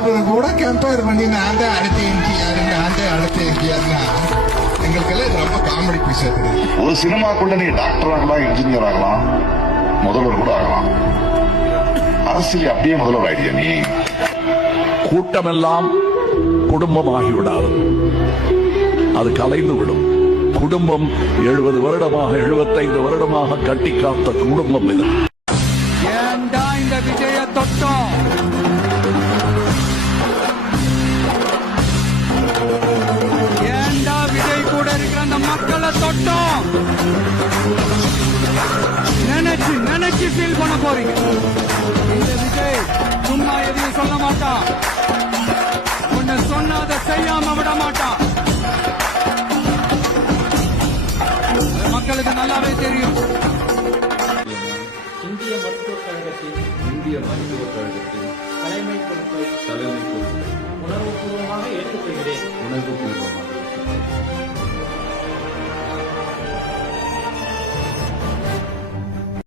அவர் கூட கம்பேர் பண்ணி நான் தான் அடுத்த எம்ஜிஆர் நான் தான் அடுத்த எம்ஜிஆர்னா எங்களுக்கெல்லாம் ரொம்ப காமெடி பீஸ். ஒரு சினிமாக்குள்ள நீ டாக்டர் ஆகலாம், இன்ஜினியர் ஆகலாம், முதல்வர் கூட ஆகலாம். அரசியல் அப்படியே முதல்வர் ஆயிடியா நீ? கூட்டமெல்லாம் குடும்பமாகிவிடாது, அது கலைந்து விடும். குடும்பம் 70 வருடமாக 75 வருடமாக கட்டி காத்த குடும்பம் இது. ஏண்டா இந்த விஜய தொட்டோம்? ஏண்டா விஜய் கூட இருக்கிற அந்த மக்களை தொட்டோம்? நினைச்சு நினைச்சு ஃபீல் பண்ண போறீங்க. இந்த விஜய் சும்மா எதையும் சொல்ல மாட்டான். உன்னை சொன்னதை செய்யாம விட மாட்டான். மக்களுக்கு நல்லாவே தெரியும். இந்திய மருத்துவக் கழகத்தின் தலைமை பொறுப்பை உணர்வு